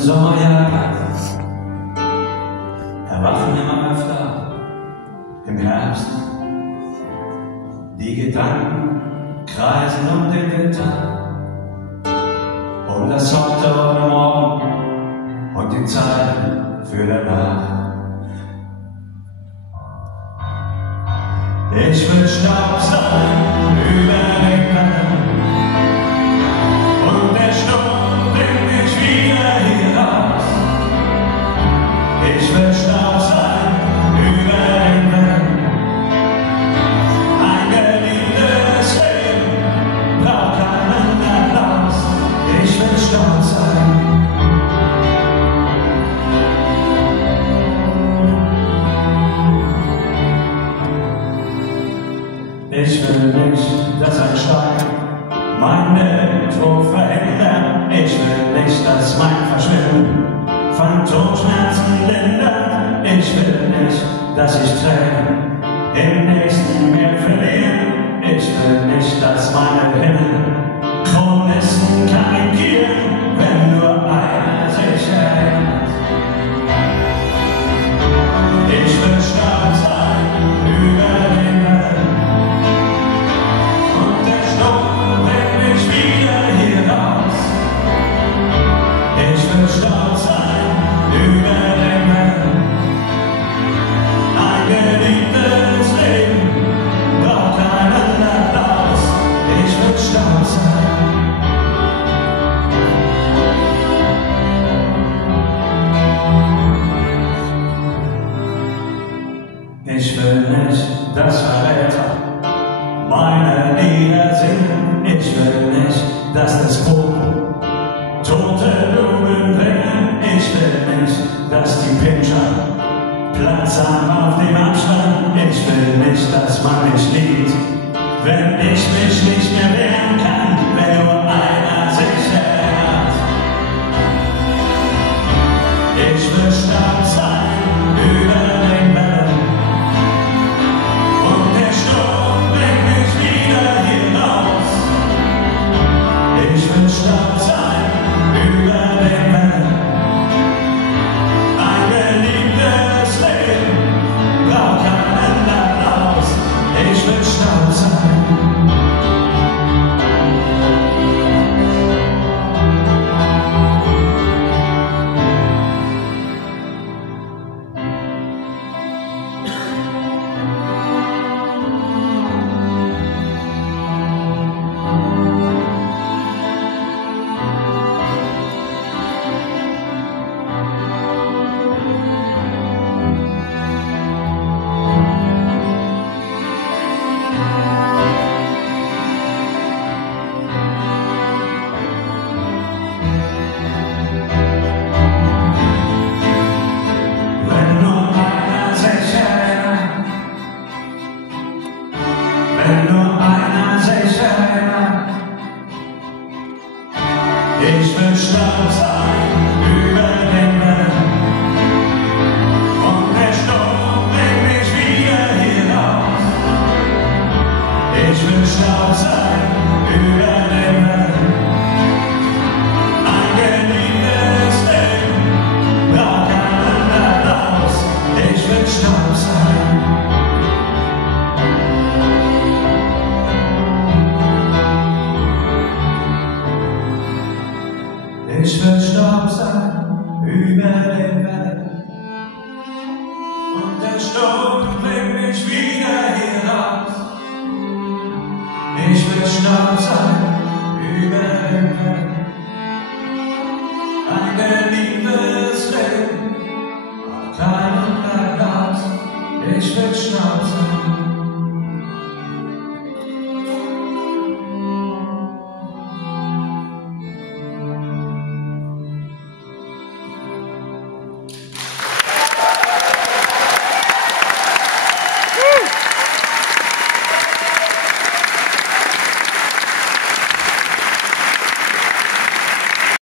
Sommerjahr erwachen immer öfter im Herbst. Die Gedanken kreisen um den Winter, um das heute oder morgen und die Zeit für danach. Ich will Staub sein über den Land und der Sturm bringt mich wieder hier raus. Ich will Staub sein über den Land. Ein geliebtes Leben braucht keinen Applaus. Ich will Staub sein. Ich will nicht, dass ein Stein meine Tod verändert. Ich will nicht, dass mein Verschwinden Phantomschmerzen lindert. Ich will nicht, dass ich Tränen im nächsten mir verlieren. Ich will nicht, dass meine Himmel Chronisten karikieren, wenn nur einer sich erinnert. Ich will Staub sein über den Welt. Staub sein über den Welt. Ein geliebtes Leben braucht keinen Applaus. Ich will Staub sein. Ich will nicht, dass Verräter meine Lieder singen. Ich will nicht, dass das Boden tote Blumen bringen. Ich will nicht, dass die Pinscher Platz haben auf dem Abstand. Ich will nicht, dass man mich liebt, wenn ich